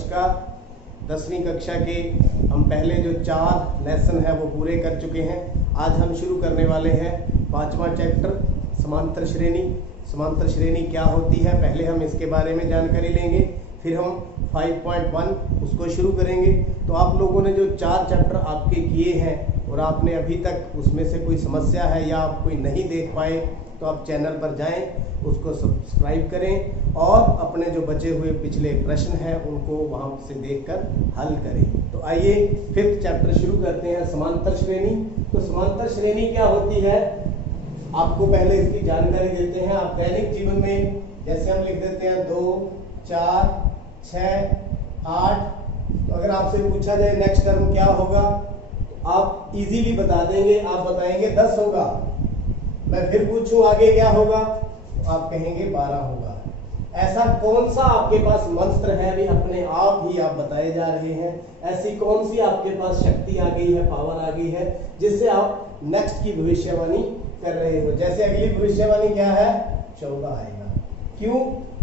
नमस्कार। 10वीं कक्षा के हम पहले जो 4 लेसन है वो पूरे कर चुके हैं। आज हम शुरू करने वाले हैं 5वां चैप्टर समांतर श्रेणी। समांतर श्रेणी क्या होती है, पहले हम इसके बारे में जानकारी लेंगे, फिर हम 5.1 उसको शुरू करेंगे। तो आप लोगों ने जो 4 चैप्टर आपके किए हैं और आपने अभी तक उसमें से कोई समस्या है या आप कोई नहीं देख पाए तो आप चैनल पर जाएं, उसको सब्सक्राइब करें और अपने जो बचे हुए पिछले प्रश्न हैं उनको वहां से देखकर हल करें। तो आइए 5th चैप्टर शुरू करते हैं, समांतर श्रेणी। तो समांतर श्रेणी क्या होती है, आपको पहले इसकी जानकारी देते हैं। आप दैनिक जीवन में जैसे हम लिख देते हैं 2, 4, 6, 8, तो अगर आपसे पूछा जाए नेक्स्ट टर्म क्या होगा तो आप इजीली बता देंगे। आप बताएंगे 10 होगा। मैं फिर पूछूं आगे क्या होगा तो आप कहेंगे 12 होगा। ऐसा कौन सा आपके पास मंत्र है, भी अपने आप ही आप बताए जा रहे हैं। ऐसी कौन सी आपके पास शक्ति आ गई है, पावर आ गई है, जिससे आप नेक्स्ट की भविष्यवाणी कर रहे हो। जैसे अगली भविष्यवाणी क्या है, 14 आएगा। क्यों?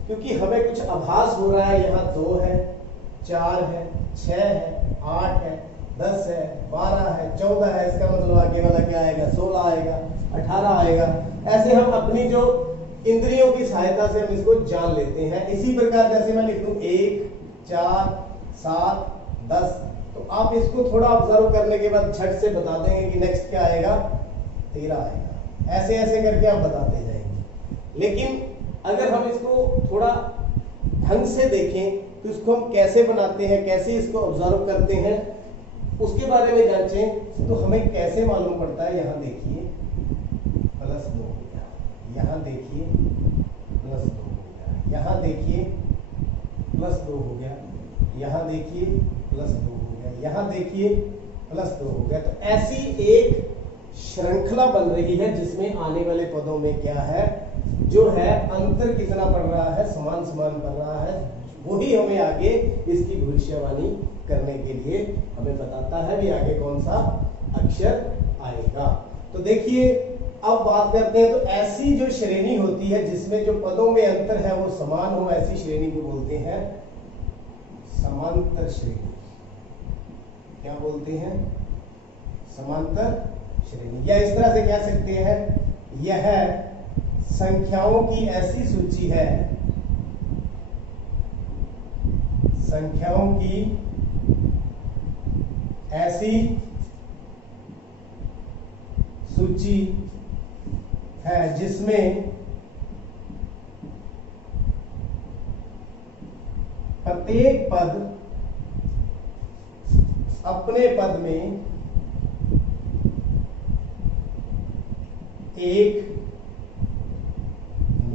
क्योंकि हमें कुछ आभास हो रहा है, यहाँ 2 है, 4 है, 6 है, 8 है, 10 है, 12 है, 14 है। इसका मतलब आगे वाला क्या आएगा, 16 आएगा, 18 आएगा। ऐसे हम अपनी जो इंद्रियों की सहायता से हम इसको जान लेते हैं। इसी प्रकार जैसे मैं लिख दूं 1, 4, 7, 10, तो आप इसको थोड़ा ऑब्जर्व करने के बाद झट से बता देंगे कि नेक्स्ट क्या आएगा, 13 आएगा। ऐसे ऐसे करके आप बताते जाएंगे। लेकिन अगर हम इसको थोड़ा ढंग से देखें तो इसको हम कैसे बनाते हैं, कैसे इसको ऑब्जर्व करते हैं, उसके बारे में जांचें तो हमें कैसे मालूम पड़ता है। यहाँ देखिए +2 हो गया, यहाँ देखिए +2 हो गया, यहाँ देखिए +2 हो गया, यहाँ देखिए +2 हो गया, यहाँ देखिए +2 हो गया। तो ऐसी एक श्रृंखला बन रही है जिसमें आने वाले पदों में क्या है, जो है अंतर कितना पड़ रहा है, समान समान पड़ रहा है, वही हमें आगे इसकी भविष्यवाणी करने के लिए हमें बताता है भी आगे कौन सा अक्षर आएगा। तो देखिए अब बात करते हैं। तो ऐसी जो श्रेणी होती है जिसमें जो पदों में अंतर है वो समान हो, ऐसी श्रेणी को बोलते हैं समांतर श्रेणी। क्या बोलते हैं, समांतर श्रेणी। या इस तरह से कह सकते हैं, यह संख्याओं की ऐसी सूची है, संख्याओं की ऐसी सूची है जिसमें प्रत्येक पद अपने पद में एक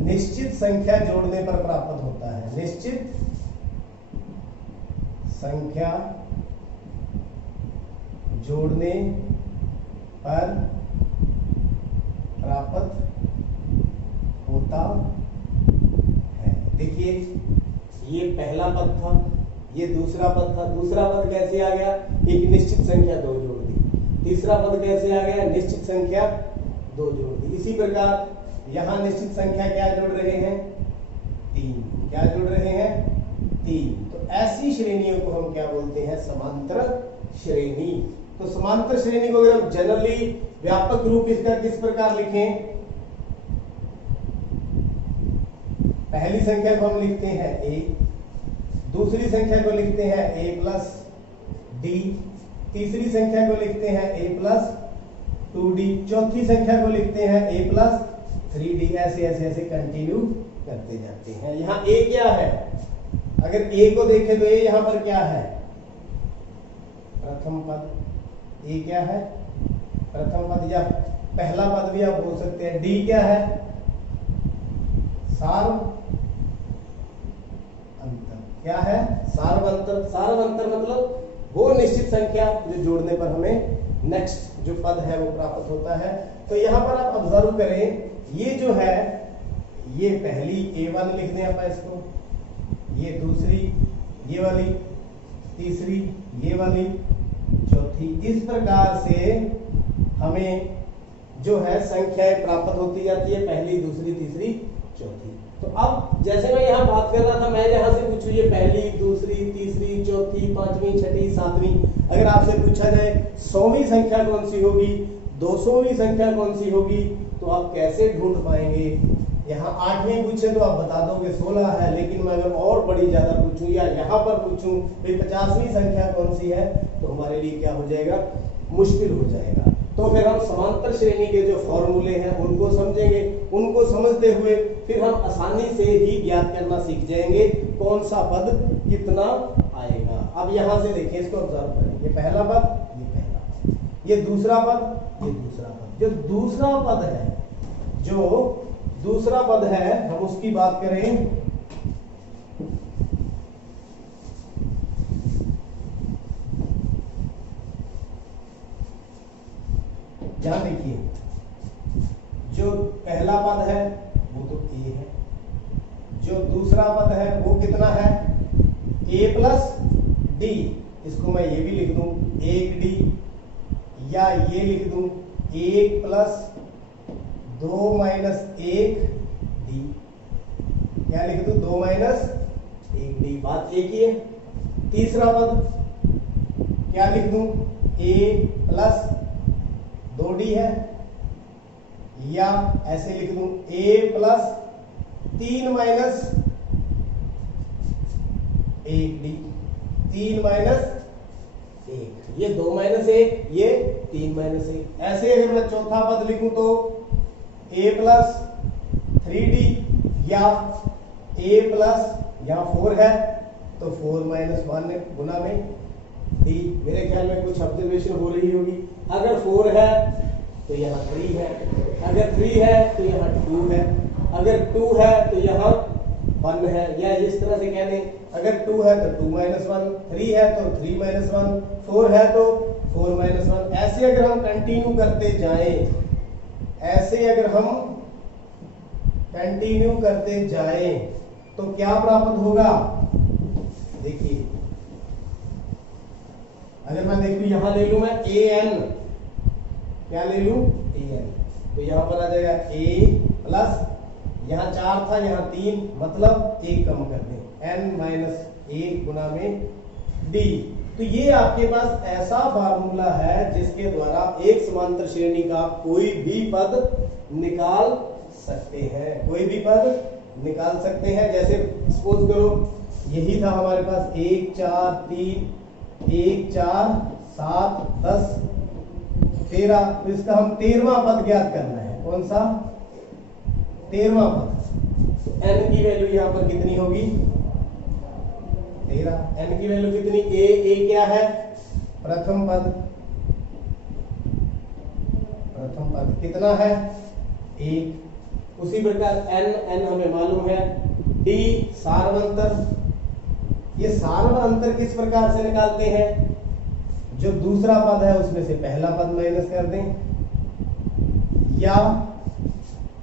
निश्चित संख्या जोड़ने पर प्राप्त होता है। निश्चित संख्या जोड़ने पर प्राप्त होता है। देखिए ये पहला पद था, ये दूसरा पद था। दूसरा पद कैसे आ गया, एक निश्चित संख्या 2 जोड़ दी। तीसरा पद कैसे आ गया, निश्चित संख्या 2 जोड़ दी। इसी प्रकार यहां निश्चित संख्या क्या जोड़ रहे हैं, 3। क्या जोड़ रहे हैं, 3। तो ऐसी श्रेणियों को हम क्या बोलते हैं, समांतर श्रेणी। तो समांतर श्रेणी को अगर हम जनरली व्यापक रूप इसका किस प्रकार लिखें, पहली संख्या को हम लिखते हैं a, दूसरी संख्या को लिखते हैं a+d, तीसरी संख्या को लिखते हैं a+2d, चौथी संख्या को लिखते हैं a+3d। ऐसे ऐसे ऐसे कंटिन्यू करते जाते हैं। यहाँ a क्या है, अगर a को देखें तो a यहां पर क्या है, प्रथम पद। a क्या है, प्रथम पद, या पहला पद भी आप बोल सकते हैं। d क्या है, सार्वंतर। क्या है, सार्वंतर। सार्वंतर मतलब वो निश्चित संख्या जो जोड़ने पर हमें नेक्स्ट जो पद है वो प्राप्त होता है। तो यहां पर आप ऑब्जर्व करें, ये जो है ये पहली a1 लिख दें आप इसको, ये दूसरी ये वाली, तीसरी ये वाली, चौथी। इस प्रकार से हमें जो है संख्याएं प्राप्त होती जाती है, पहली, दूसरी, तीसरी, चौथी। तो अब जैसे मैं यहाँ बात कर रहा था, मैं यहाँ से पूछूं ये पहली, दूसरी, तीसरी, चौथी, पांचवी, छठी, सातवीं। अगर आपसे पूछा जाए 100वीं संख्या कौन सी होगी, 200वीं संख्या कौन सी होगी, तो आप कैसे ढूंढ पाएंगे? यहाँ 8वीं पूछे तो आप बता दोगे 16 है, लेकिन मैं अगर और बड़ी ज्यादा पूछूं या यहाँ पर पूछूं भाई 50वीं संख्या कौन सी है, तो हमारे लिए क्या हो जाएगा, मुश्किल हो जाएगा। तो फिर हम समांतर श्रेणी के जो फॉर्मूले हैं उनको समझेंगे। उनको समझते हुए फिर हम आसानी से ही ज्ञात करना सीख जाएंगे कौन सा पद कितना आएगा। अब यहां से देखिए, इसको ऑब्जर्व करें, ये पहला पद, ये पहला पद, ये दूसरा पद, ये दूसरा पद। जो दूसरा पद है, जो दूसरा पद है, हम उसकी बात करें, ध्यान देखिए, जो पहला पद है वो तो ए है, जो दूसरा पद है वो कितना है, ए प्लस डी। इसको मैं ये भी लिख दूं 1d, या ये लिख दूं 1 प्लस 2 माइनस 1d। क्या लिख दूं, 2 माइनस 1d, बात एक ही है। तीसरा पद क्या लिख दूं, a प्लस 2d है, या ऐसे लिख दूं a plus 3 minus 1d, 3 minus 1, ये 2 माइनस 1, ये 3 माइनस 1। ऐसे अगर मैं चौथा पद लिखूं तो a प्लस 3d, या a प्लस यहाँ 4 है तो 4 माइनस 1 गुना में d। मेरे ख्याल में कुछ ऑब्जर्वेशन हो रही होगी। अगर 4 है तो यहाँ 3 है, अगर 3 है तो यहाँ 2 है, अगर 2 है तो यहाँ 1 है, या इस तरह से कह दें, अगर 2 है तो 2 माइनस 1, 3 है तो 3 माइनस 1, 4 है तो 4 माइनस 1। ऐसे अगर हम कंटिन्यू करते जाएं, ऐसे अगर हम कंटिन्यू करते जाएं तो क्या प्राप्त होगा? देखिए, अगर मैं देखूं, यहां ले लूं मैं an, क्या ले लूं, an, तो यहां पर आ जाएगा a प्लस, यहां 4 था यहां 3, मतलब 1 कम कर दें, n माइनस 1 गुना में d। तो ये आपके पास ऐसा फार्मूला है जिसके द्वारा एक समांतर श्रेणी का कोई भी पद निकाल सकते हैं, कोई भी पद निकाल सकते हैं। जैसे सपोज करो यही था हमारे पास 1 4 3, 1 4 7 10 13, तो इसका हम 13वां पद ज्ञात करना है। कौन सा? 13वां पद। n की वैल्यू यहां पर कितनी होगी? 13। n की वैल्यू कितनी? a क्या है? प्रथम पद। प्रथम पद कितना है? 1। उसी प्रकार n हमें मालूम है, d सार्वंतर। ये सार्वंतर किस प्रकार से निकालते हैं? जो दूसरा पद है उसमें से पहला पद माइनस कर दें, या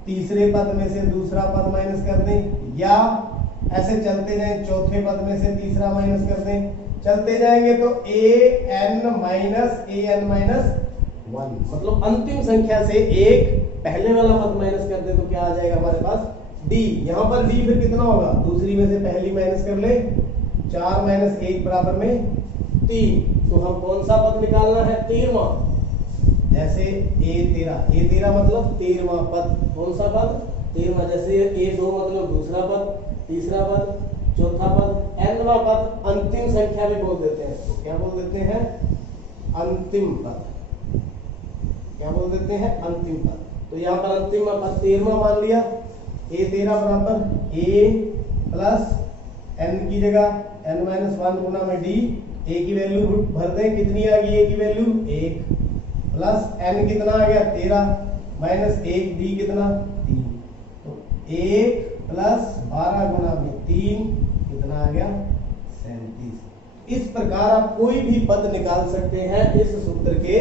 तीसरे पद में से दूसरा पद माइनस कर दें, या ऐसे चलते जाएं, चौथे पद में से तीसरा माइनस कर दें, चलते जाएंगे तो an माइनस 1, मतलब अंतिम संख्या से एक पहले वाला पद माइनस कर दे तो क्या आ जाएगा हमारे पास? d। यहां पर d फिर कितना होगा? दूसरी में से पहली माइनस कर ले, 4 माइनस 1 बराबर में 3। तो हम कौन सा पद निकालना है? 13वां। जैसे a13 मतलब 13वां पद। कौन सा पद? 13वां। जैसे a2 मतलब दूसरा पद, तीसरा पद, चौथा पद, nवां पद, अंतिम संख्या भी बोल देते हैं। तो क्या बोल देते हैं? अंतिम पद। क्या बोल देते हैं? अंतिम पद। तो यहाँ पर अंतिम पद 13वां मान लिया। a13 बराबर a प्लस n की जगह n माइनस 1 गुना में d। a की वैल्यू भर दें, कितनी आ गई a की वैल्यू? 1 प्लस n कितना आ गया? 13 माइनस 1 d कितना? 3। तो 1 प्लस 12 गुना में 3 कितना आ गया? 37। इस प्रकार आप कोई भी पद निकाल सकते हैं इस सूत्र के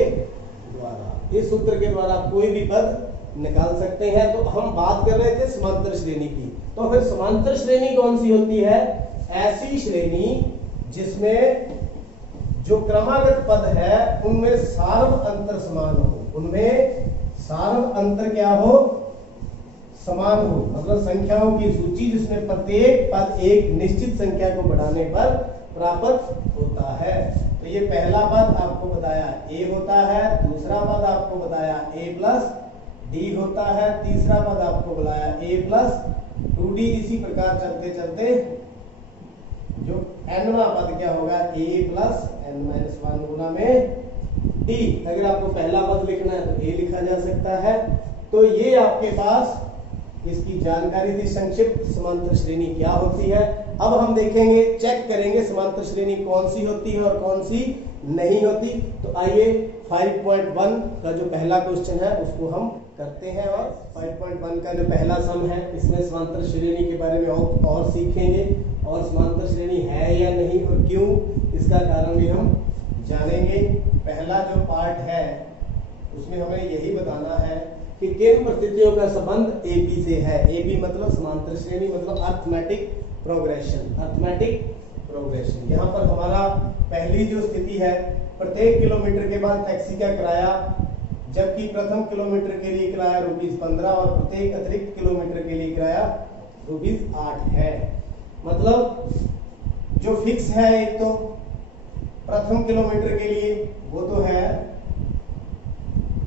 द्वारा। इस सूत्र के द्वारा आप कोई भी पद निकाल सकते हैं। तो हम बात कर रहे थे समांतर श्रेणी की। तो फिर समांतर श्रेणी कौन सी होती है? ऐसी श्रेणी जिसमें जो क्रमागत पद है उनमें सार्व अंतर समान हो, उनमें सार्व अंतर क्या हो? समान हो, मतलब संख्याओं की सूची जिसमें प्रत्येक पद एक निश्चित संख्या को बढ़ाने पर प्राप्त होता है। तो ये पहला पद आपको बताया a होता है, दूसरा पद आपको बताया a प्लस d होता है, तीसरा पद आपको बताया a प्लस 2d। इसी प्रकार चलते चलते जो nवां पद क्या होगा, a प्लस n-1 गुना में d। अगर आपको पहला पद लिखना है तो a लिखा जा सकता है। तो ये आपके पास इसकी जानकारी थी संक्षिप्त, समांतर श्रेणी क्या होती है। अब हम देखेंगे, चेक करेंगे समांतर श्रेणी कौन सी होती है और कौन सी नहीं होती। तो आइए 5.1 का जो पहला क्वेश्चन है उसको हम करते हैं। और 5.1 का जो पहला सम है इसमें समांतर श्रेणी के बारे में और सीखेंगे, और समांतर श्रेणी है या नहीं और क्यों, इसका कारण भी हम जानेंगे। पहला जो पार्ट है उसमें हमें यही बताना है कि किन परिस्थितियों का संबंध AP से है। AP मतलब समांतर श्रेणी, मतलब अर्थमेटिक प्रोग्रेशन। अर्थमेटिक प्रोग्रेशन यहाँ पर हमारा पहली जो स्थिति है, प्रत्येक किलोमीटर के बाद टैक्सी का किराया, जबकि प्रथम किलोमीटर के लिए किराया ₹15 और प्रत्येक अतिरिक्त किलोमीटर के लिए किराया ₹8 है। मतलब जो फिक्स है, एक तो प्रथम किलोमीटर के लिए वो तो है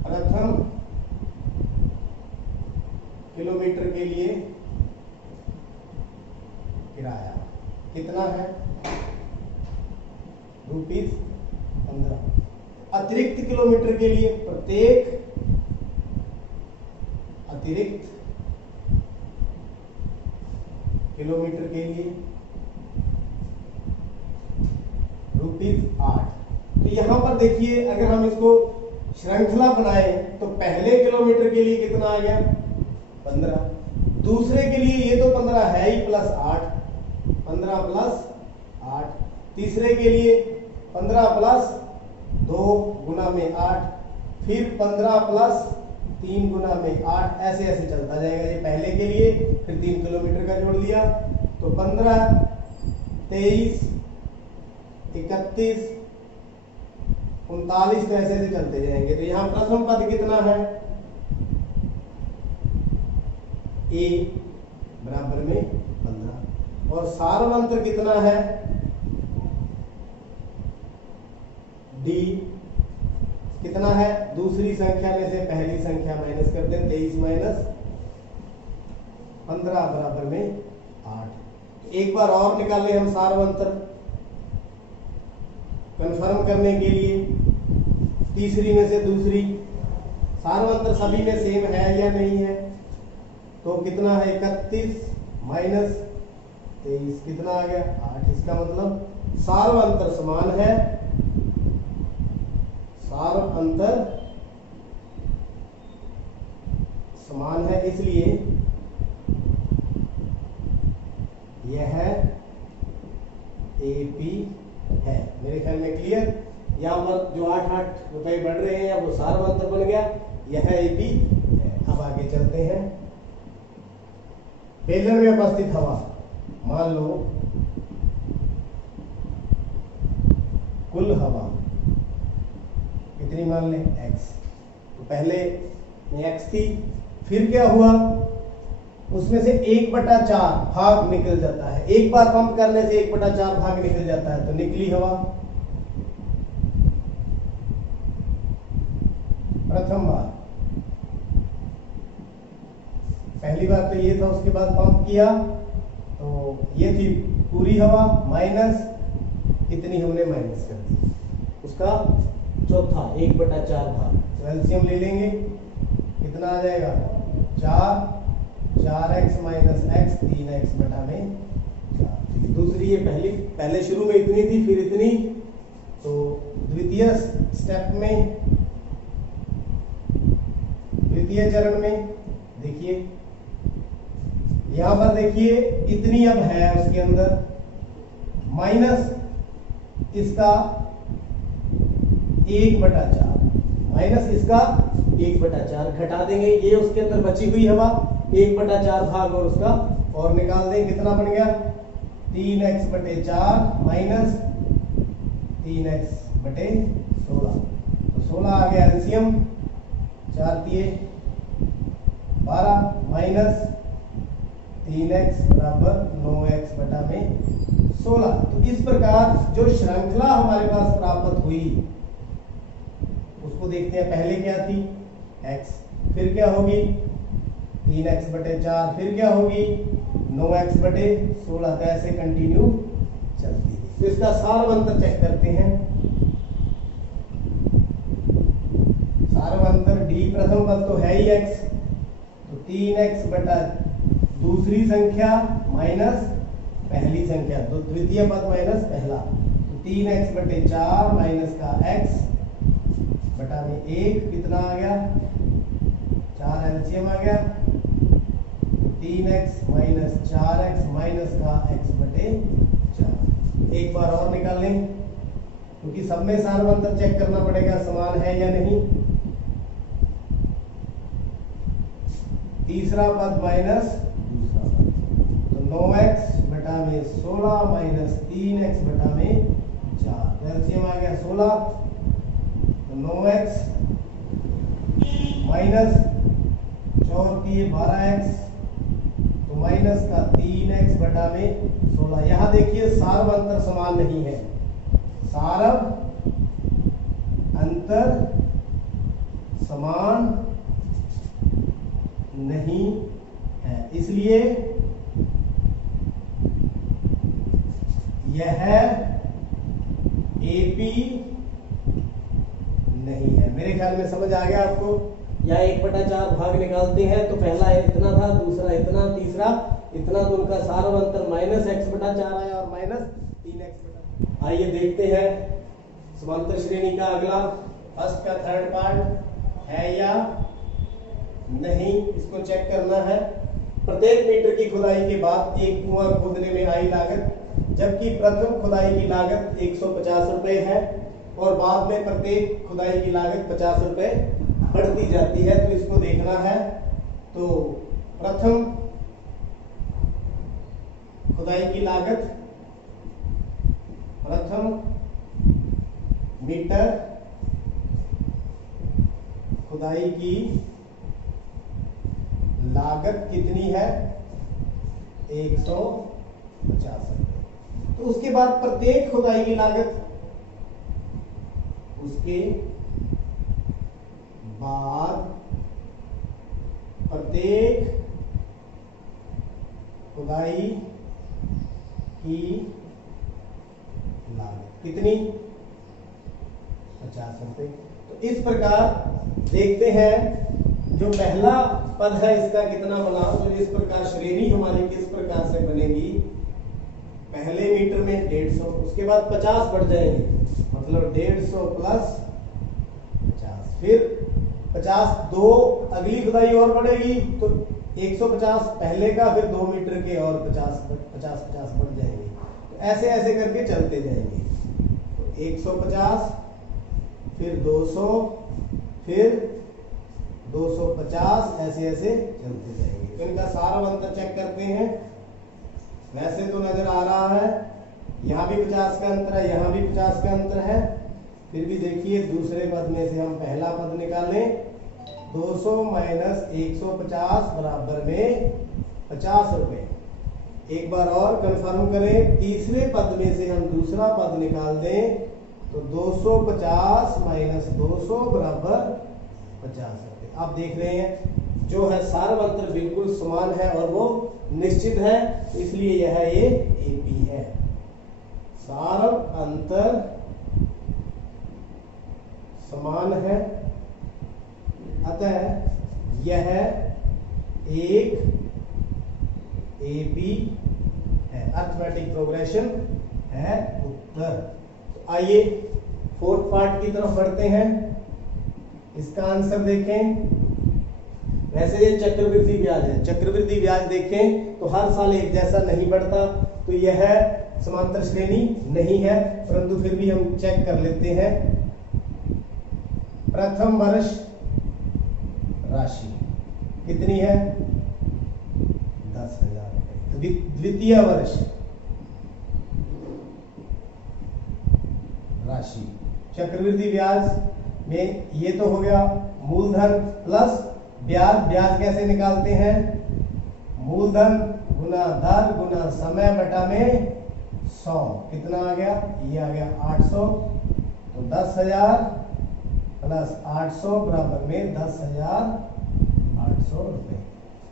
प्रथम किलोमीटर के लिए किराया कितना है, ₹15। अतिरिक्त किलोमीटर के लिए प्रत्येक अतिरिक्त किलोमीटर के लिए ₹8। तो यहां पर देखिए, अगर हम इसको श्रृंखला बनाए तो पहले किलोमीटर के लिए कितना आ गया, 15। दूसरे के लिए ये तो 15 है ही, प्लस 8, 15 प्लस 8। तीसरे के लिए 15 प्लस 2 गुना में 8, फिर 15 प्लस 3 गुना में 8, ऐसे ऐसे चलता जाएगा। ये पहले के लिए, फिर 3 किलोमीटर का जोड़ लिया तो 15, 23, 31, 39, तो ऐसे ऐसे चलते जाएंगे। तो यहाँ प्रथम पद कितना है, a बराबर में 15, और सार्वंतर कितना है, d कितना है, दूसरी संख्या में से पहली संख्या माइनस कर दें, 23 माइनस 15 बराबर में 8। एक बार और निकालें हम सार्वंतर कंफर्म करने के लिए, तीसरी में से दूसरी, सार्वंतर सभी में सेम है या नहीं है, तो कितना है, 31 माइनस 23 कितना आ गया, 8। इसका मतलब सार्वंतर समान है, सार्वंतर समान है, इसलिए यह AP है। मेरे ख्याल में क्लियर। यहाँ पर जो 8-8 रुपए बढ़ रहे हैं वो सार्वंतर बन गया, यह AP है। अब आगे चलते हैं। बेलर में उपस्थित हवा, मान लो कुल हवा कितनी मान लें, x। तो पहले x थी, फिर क्या हुआ, उसमें से 1/4 भाग निकल जाता है। एक बार पंप करने से 1/4 भाग निकल जाता है, तो निकली हवा। प्रथम बार, पहली बार तो ये था, उसके बाद पंप किया तो ये थी पूरी हवा, माइनस कितनी हमने माइनस कर दी, उसका चौथा 1/4 भाग। तो एलसीएम ले लेंगे, कितना आ जाएगा, 4x माइनस x, 3x बटा में 4। दूसरी ये पहले शुरू में इतनी थी, फिर इतनी, तो द्वितीय स्टेप में, द्वितीय चरण में देखिए, यहां पर देखिए इतनी अब है उसके अंदर, माइनस इसका 1/4, माइनस इसका 1/4 घटा देंगे, ये उसके अंदर बची हुई हवा 1/4 भाग और उसका और निकाल दें, कितना बन गया, 3x/4 माइनस 3x/16। तो 16 आ गया एलसीएम, 4 × 3 = 12 माइनस 3x बराबर 9x बटा में 16। तो इस प्रकार जो श्रृंखला हमारे पास प्राप्त हुई उसको देखते हैं। पहले क्या थी x, फिर क्या होगी 3x बटे 4, फिर क्या होगी 9x बटे 16। तो ऐसे कंटिन्यू चलती है। तो इसका सारवंतर चेक करते हैं। सारवंतर d प्रथम पद तो है ही x, तो 3x बटा दूसरी संख्या माइनस पहली संख्या, तो द्वितीय पद माइनस पहला, तो 3x बटे 4 माइनस का x बटा में 1 कितना आ गया 4 एलसीएम आ गया, तो 3x माइनस 4x माइनस का x बटे 4। एक बार और निकाल लें क्योंकि सब में सारवंतर चेक करना पड़ेगा समान है या नहीं। तीसरा पद माइनस दूसरा पद, तो 9x बटा में 16 माइनस 3x बटा में 4, एलसीएम आ गया 16, तो 9x माइनस 4 12x, तो माइनस का 3x बटा में 16। यहां देखिए सारवंतर समान नहीं है, सारव अंतर समान नहीं है, इसलिए यह AP नहीं है। मेरे ख्याल में समझ आ गया आपको। या 1/4 भाग निकालते हैं तो पहला इतना था, दूसरा इतना, तीसरा इतना, तो उनका सारवंतर माइनस x बटा 4 आया और माइनस 3x बटा। आइए देखते हैं समांतर श्रेणी का अगला फर्स्ट का थर्ड पार्ट है या नहीं, इसको चेक करना है। प्रत्येक मीटर की खुदाई के बाद एक कुआं खोदने में आई लागत, जबकि प्रथम खुदाई की लागत 150 रुपए है और बाद में प्रत्येक खुदाई की लागत 50 रुपए बढ़ती जाती है। तो इसको देखना है। तो प्रथम खुदाई की लागत, प्रथम मीटर खुदाई की लागत कितनी है 150 रुपए। तो उसके बाद प्रत्येक खुदाई की लागत, उसके बाद प्रत्येक खुदाई की लागत कितनी 50 रुपए। तो इस प्रकार देखते हैं जो पहला पद है इसका कितना बना। तो इस प्रकार श्रेणी हमारी किस प्रकार से बनेगी, पहले मीटर में 150, उसके बाद 50 बढ़ जाएंगे, मतलब 150 प्लस 50, फिर 50 दो अगली खुदाई और बढ़ेगी तो 150 पहले का, फिर 2 मीटर के और 50 बढ़ जाएंगे। तो ऐसे ऐसे करके चलते जाएंगे। तो 150 फिर 200 फिर 250 ऐसे ऐसे चलते जाएंगे। तो इनका सारवंतर चेक करते हैं। वैसे तो नजर आ रहा है यहाँ भी 50 का अंतर है, यहाँ भी 50 का अंतर है, फिर भी देखिए दूसरे पद में से हम पहला पद निकालें। 200 माइनस 150 बराबर में 50 रुपए। एक बार और कंफर्म करें, तीसरे पद में से हम दूसरा पद निकाल दें तो 250 माइनस 200 बराबर 50 रुपए। आप देख रहे हैं जो है सारवंतर बिल्कुल समान है और वो निश्चित है, इसलिए यह ये AP है। सारव अंतर समान है, अतः यह एक AP है। अर्थमेटिक प्रोग्रेशन है उत्तर। तो आइए फोर्थ पार्ट की तरफ बढ़ते हैं। इसका आंसर देखें। वैसे ये चक्रवृद्धि ब्याज है, चक्रवृद्धि ब्याज देखें तो हर साल एक जैसा नहीं बढ़ता, तो यह समांतर श्रेणी नहीं है, परंतु फिर भी हम चेक कर लेते हैं। प्रथम वर्ष राशि कितनी है 10,000 रुपए। द्वितीय वर्ष राशि, चक्रवृद्धि ब्याज में ये तो हो गया मूलधन प्लस ब्याज। ब्याज कैसे निकालते हैं, मूलधन गुना दर गुना समय बटा में 100, कितना आ गया, ये आ गया 800। तो 10,000 प्लस 800 बराबर में 10,800 रुपए।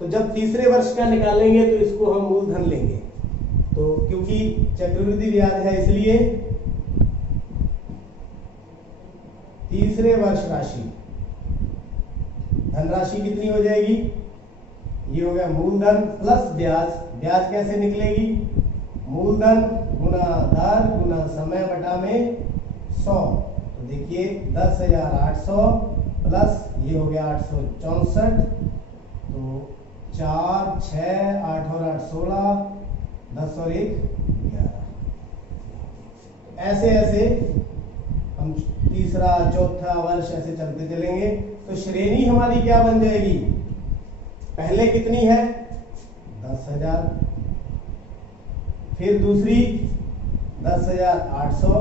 तो जब तीसरे वर्ष का निकालेंगे तो इसको हम मूलधन लेंगे, तो क्योंकि चक्रवृद्धि ब्याज है इसलिए तीसरे वर्ष राशि धनराशि कितनी हो जाएगी, ये हो गया मूलधन प्लस ब्याज। ब्याज कैसे निकलेगी, मूलधन गुना दर गुना समय बटा में 100। तो देखिए 10,800 प्लस ये हो गया 864, तो 4 6 8 और 8 16, 10 और 1 11। ऐसे ऐसे हम तीसरा चौथा वर्ष ऐसे चलते चलेंगे। तो श्रेणी हमारी क्या बन जाएगी, पहले कितनी है 10,000, फिर दूसरी 10,800,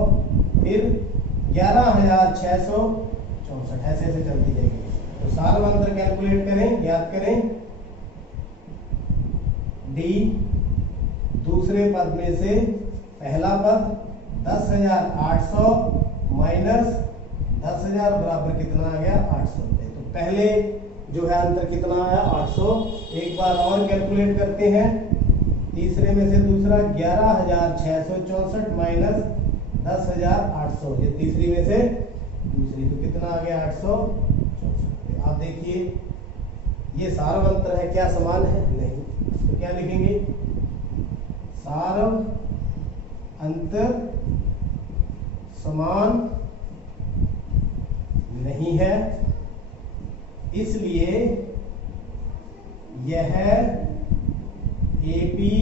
फिर 11,664, ऐसे ऐसे चलती जाएगी। तो सारवंत्र कैलकुलेट करें, ज्ञात करें। डी दूसरे पद में से पहला पद 10,800 माइनस 10,000 बराबर कितना आ गया 800 रुपए। तो पहले जो है अंतर कितना आया 800। एक बार और कैलकुलेट करते हैं, तीसरे में से दूसरा 11,664 माइनस 10,800, ये तीसरी में से दूसरी, तो कितना आ गया 864। आप देखिए ये सारव अंतर है, क्या समान है, नहीं। तो क्या लिखेंगे, सारव अंतर समान नहीं है, इसलिए यह एपी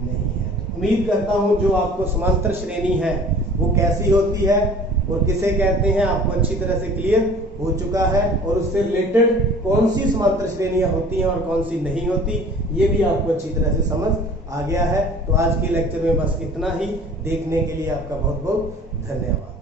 नहीं है। उम्मीद करता हूं जो आपको समांतर श्रेणी है वो कैसी होती है और किसे कहते हैं आपको अच्छी तरह से क्लियर हो चुका है, और उससे रिलेटेड कौन सी समांतर श्रेणियां होती हैं और कौन सी नहीं होती ये भी आपको अच्छी तरह से समझ आ गया है। तो आज के लेक्चर में बस इतना ही। देखने के लिए आपका बहुत बहुत धन्यवाद।